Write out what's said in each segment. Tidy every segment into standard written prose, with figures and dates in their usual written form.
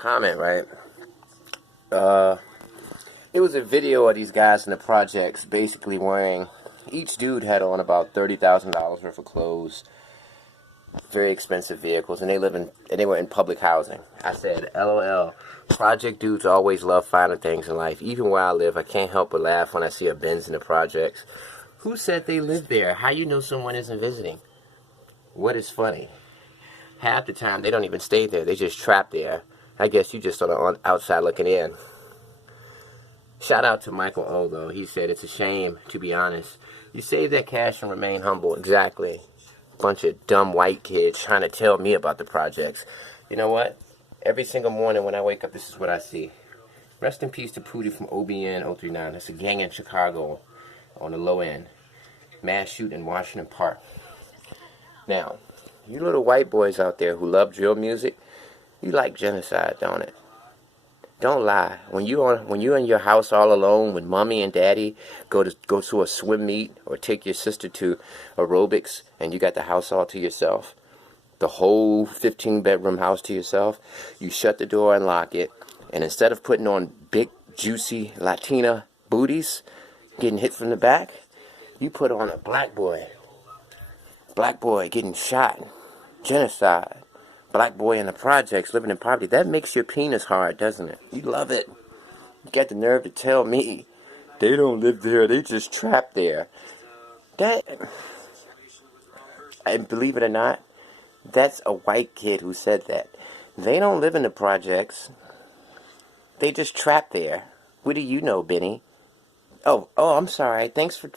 comment, right? It was a video of these guys in the projects basically wearing, each dude had on about $30,000 worth of clothes, very expensive vehicles, and they were in public housing. I said, LOL, project dudes always love finding things in life. Even where I live, I can't help but laugh when I see a Benz in the projects. Who said they live there? How you know someone isn't visiting? What is funny? Half the time, they don't even stay there. They just trapped there. I guess you just sort of on outside looking in. Shout out to Michael O, though. He said, it's a shame, to be honest. You save that cash and remain humble. Exactly. Bunch of dumb white kids trying to tell me about the projects. You know what? Every single morning when I wake up, this is what I see. Rest in peace to Pootie from OBN 039. That's a gang in Chicago on the low end. Mass shoot in Washington Park. Now, you little white boys out there who love drill music, you like genocide, don't it? Don't lie. When you're in your house all alone with mommy and daddy, go to a swim meet or take your sister to aerobics, and you got the house all to yourself, the whole 15-bedroom house to yourself, you shut the door and lock it, and instead of putting on big, juicy Latina booties, getting hit from the back, you put on a black boy getting shot, genocide. Black boy in the projects living in poverty. That makes your penis hard, doesn't it? You love it. You got the nerve to tell me they don't live there, they just trapped there. That, and believe it or not, that's a white kid who said that. They don't live in the projects. They just trapped there. What do you know, Benny? Oh, I'm sorry. Thanks for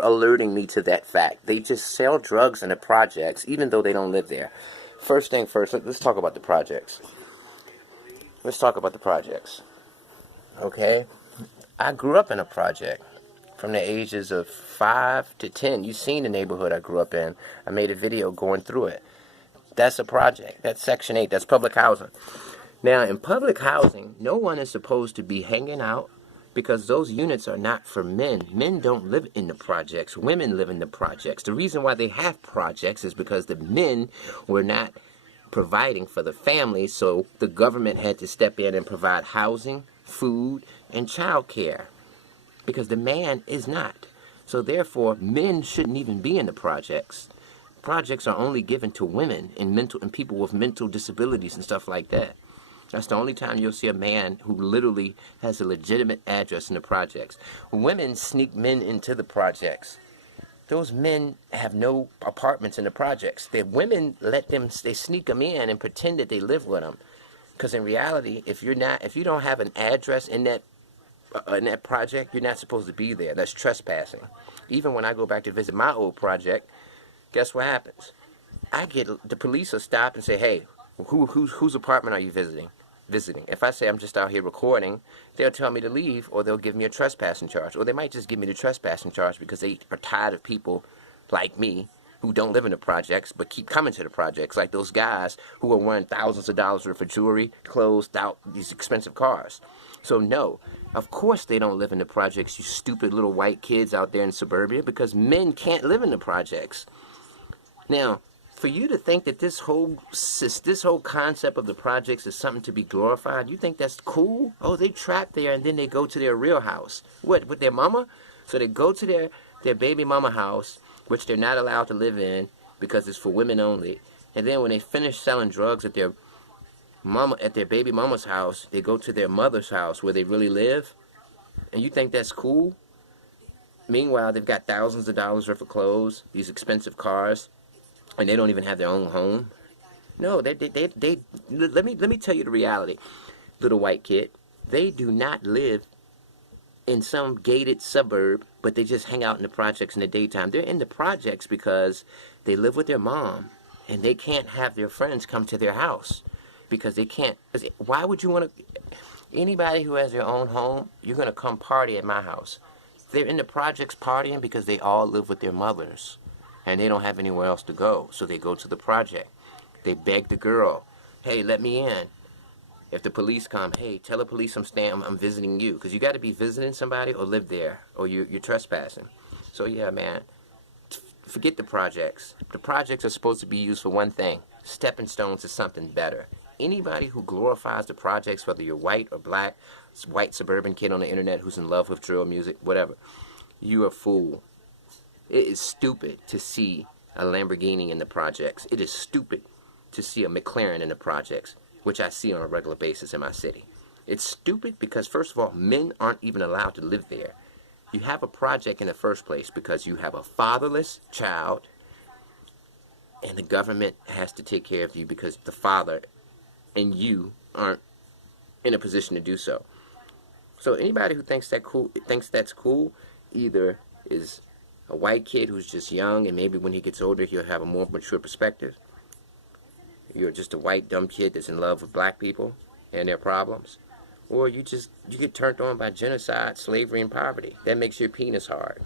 alerting me to that fact. They just sell drugs in the projects, even though they don't live there. First thing first, let's talk about the projects. Okay? I grew up in a project from the ages of 5 to 10. You've seen the neighborhood I grew up in. I made a video going through it. That's a project. That's Section 8. That's public housing. Now, in public housing, no one is supposed to be hanging out, because those units are not for men. Men don't live in the projects. Women live in the projects. The reason why they have projects is because the men were not providing for the family, so the government had to step in and provide housing, food, and child care, because the man is not. So therefore, men shouldn't even be in the projects. Projects are only given to women and people with mental disabilities and stuff like that. That's the only time you'll see a man who literally has a legitimate address in the projects. Women sneak men into the projects. Those men have no apartments in the projects. The women they sneak them in and pretend that they live with them. Because in reality, if you don't have an address in that project, you're not supposed to be there. That's trespassing. Even when I go back to visit my old project, guess what happens? The police will stop and say, hey, whose apartment are you visiting? If I say I'm just out here recording, they'll tell me to leave, or they'll give me a trespassing charge, or they might just give me the trespassing charge because they are tired of people like me who don't live in the projects but keep coming to the projects, like those guys who are wearing thousands of dollars worth of jewelry, clothes, these expensive cars. So no, of course they don't live in the projects, you stupid little white kids out there in suburbia, because men can't live in the projects. Now, for you to think that this whole concept of the projects is something to be glorified, you think that's cool? Oh, they trapped there and then they go to their real house. What, with their mama? So they go to their baby mama house, which they're not allowed to live in because it's for women only. And then when they finish selling drugs at their baby mama's house, they go to their mother's house where they really live. And you think that's cool? Meanwhile, they've got thousands of dollars worth of clothes, these expensive cars, and they don't even have their own home. No, let me tell you the reality, little white kid. They do not live in some gated suburb, but they just hang out in the projects in the daytime. They're in the projects because they live with their mom, and they can't have their friends come to their house because they can't. Why would you want to? Anybody who has their own home, you're going to come party at my house. They're in the projects partying because they all live with their mothers, and they don't have anywhere else to go, so they go to the project. They beg the girl, hey, let me in. If the police come, hey, tell the police I'm visiting you, because you got to be visiting somebody or live there, or you're trespassing. So yeah, man, forget the projects. The projects are supposed to be used for one thing, stepping stones to something better. Anybody who glorifies the projects, whether you're white or black, white suburban kid on the internet who's in love with drill music, whatever, you're a fool. It is stupid to see a Lamborghini in the projects. It is stupid to see a McLaren in the projects, which I see on a regular basis in my city. It's stupid because, first of all, men aren't even allowed to live there. You have a project in the first place because you have a fatherless child, and the government has to take care of you because the father and you aren't in a position to do so. So anybody who thinks that's cool, either is a white kid who's just young, and maybe when he gets older he'll have a more mature perspective. You're just a white dumb kid that's in love with black people and their problems. Or you get turned on by genocide, slavery, and poverty. That makes your penis hard.